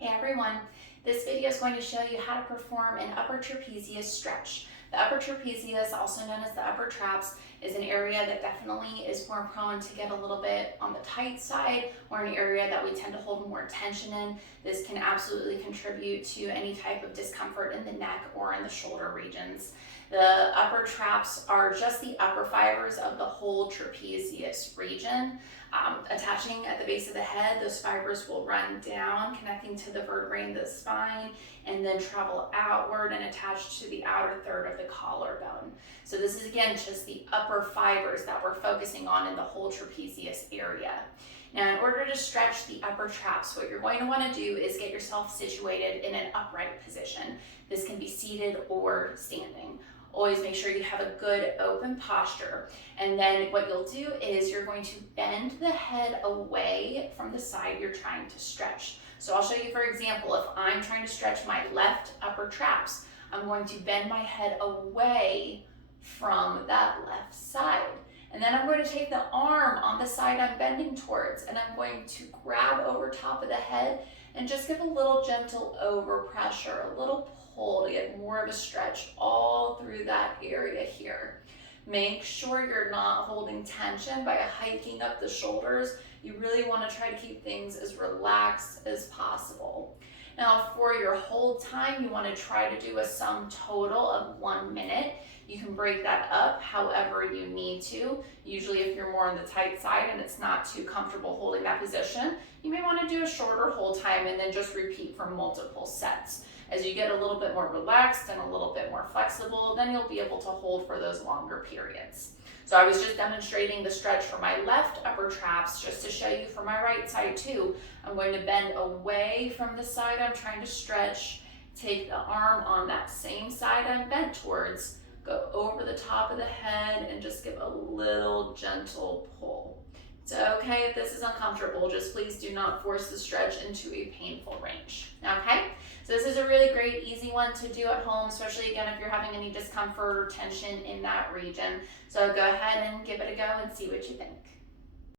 Hey everyone, this video is going to show you how to perform an upper trapezius stretch. The upper trapezius, also known as the upper traps, is an area that definitely is more prone to get a little bit on the tight side, or an area that we tend to hold more tension in. This can absolutely contribute to any type of discomfort in the neck or in the shoulder regions. The upper traps are just the upper fibers of the whole trapezius region. Attaching at the base of the head, those fibers will run down, connecting to the vertebrae in the spine, and then travel outward and attach to the outer third of the collarbone. So this is again just the upper fibers that we're focusing on in the whole trapezius area. Now, in order to stretch the upper traps, what you're going to want to do is get yourself situated in an upright position. This can be seated or standing. Always make sure you have a good open posture. And then what you'll do is you're going to bend the head away from the side you're trying to stretch. So I'll show you, for example, if I'm trying to stretch my left upper traps, I'm going to bend my head away from that left side. And then I'm going to take the arm on the side I'm bending towards, and I'm going to grab over top of the head and just give a little gentle overpressure, a little pull to get more of a stretch all through that area here. Make sure you're not holding tension by hiking up the shoulders. You really want to try to keep things as relaxed as possible. Now, for your hold time, you want to try to do a sum total of 1 minute. You can break that up however you need to. Usually if you're more on the tight side and it's not too comfortable holding that position, you may want to do a shorter hold time and then just repeat for multiple sets. As you get a little bit more relaxed and a little bit more flexible, then you'll be able to hold for those longer periods. So I was just demonstrating the stretch for my left upper traps just to show you for my right side too. I'm going to bend away from the side I'm trying to stretch, take the arm on that same side I'm bent towards, go over the top of the head and just give a little gentle pull. It's okay if this is uncomfortable, just please do not force the stretch into a painful range, okay? So this is a really great, easy one to do at home, especially again if you're having any discomfort or tension in that region. So go ahead and give it a go and see what you think.